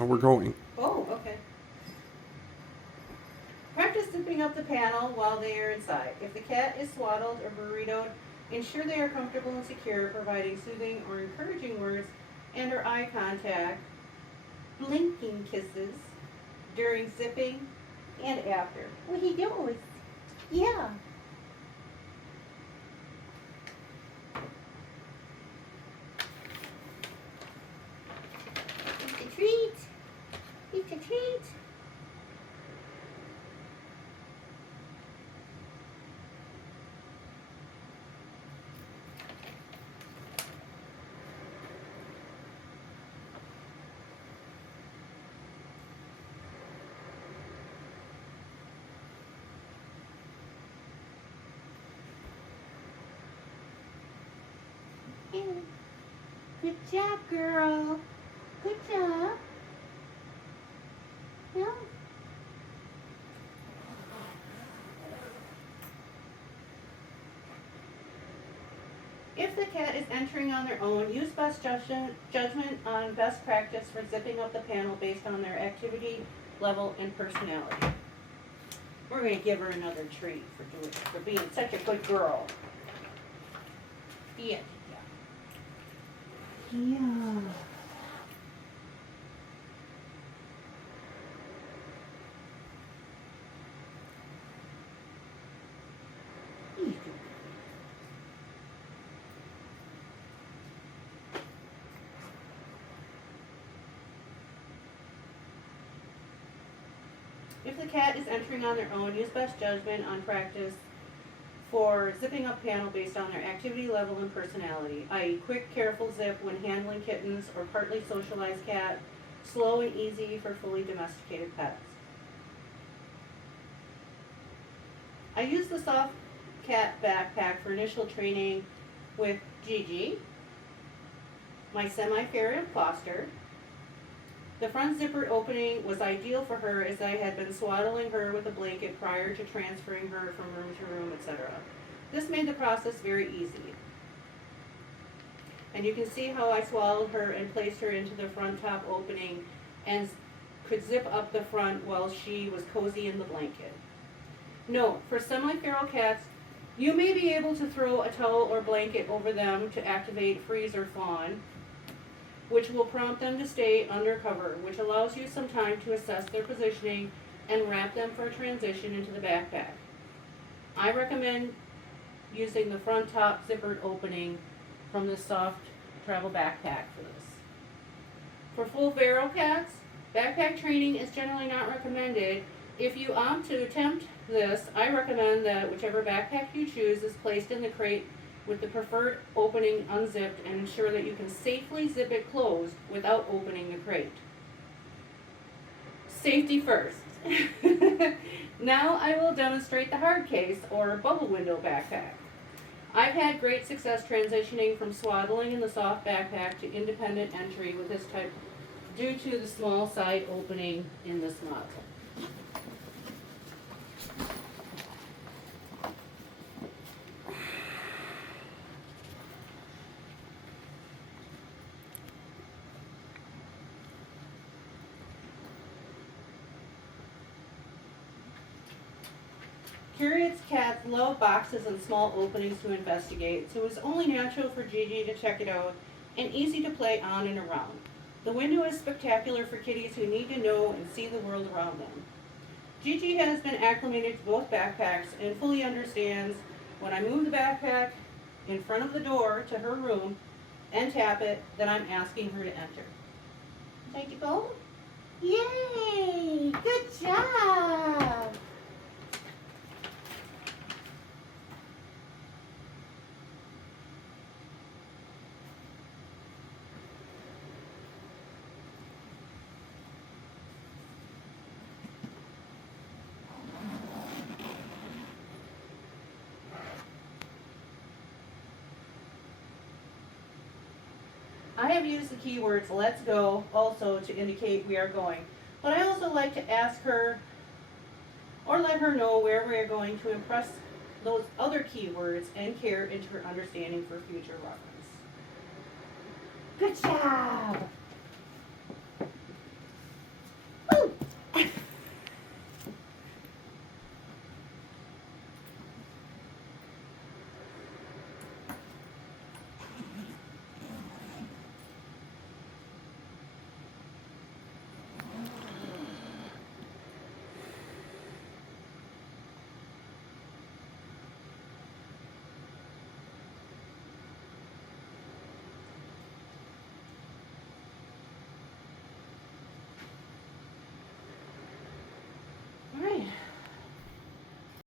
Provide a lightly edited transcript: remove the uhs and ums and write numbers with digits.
No, we're going. Oh, okay. Practice zipping up the panel while they are inside. If the cat is swaddled or burritoed, ensure they are comfortable and secure, providing soothing or encouraging words and or eye contact, blinking kisses during zipping and after. What he does? Yeah. It's a treat. It's a treat. Good job, girl. Good job. Yeah. If the cat is entering on their own, use best judgment on best practice for zipping up the panel based on their activity, level, and personality. We're going to give her another treat for being such a good girl. Yeah. Yeah. If the cat is entering on their own, use best judgment on practice for zipping up panel based on their activity level and personality, i.e. quick, careful zip when handling kittens or partly socialized cat, slow and easy for fully domesticated pets. I use the soft cat backpack for initial training with Gigi, my semi-feral foster. The front zippered opening was ideal for her as I had been swaddling her with a blanket prior to transferring her from room to room, etc. This made the process very easy. And you can see how I swaddled her and placed her into the front top opening and could zip up the front while she was cozy in the blanket. Note, for semi-feral cats, you may be able to throw a towel or blanket over them to activate freeze or fawn, which will prompt them to stay under cover, which allows you some time to assess their positioning and wrap them for a transition into the backpack. I recommend using the front top zippered opening from the soft travel backpack for this. For full feral cats, backpack training is generally not recommended. If you opt to attempt this, I recommend that whichever backpack you choose is placed in the crate with the preferred opening unzipped and ensure that you can safely zip it closed without opening the crate. Safety first. Now I will demonstrate the hard case or bubble window backpack. I've had great success transitioning from swaddling in the soft backpack to independent entry with this type due to the small side opening in this model. Curious cats love boxes and small openings to investigate, so it's only natural for Gigi to check it out and easy to play on and around. The window is spectacular for kitties who need to know and see the world around them. Gigi has been acclimated to both backpacks and fully understands when I move the backpack in front of the door to her room and tap it, that I'm asking her to enter. Like to go? Yay! Good job! I have used the keywords "let's go" also to indicate we are going, but I also like to ask her or let her know where we are going to impress those other keywords and care into her understanding for future reference. Good job!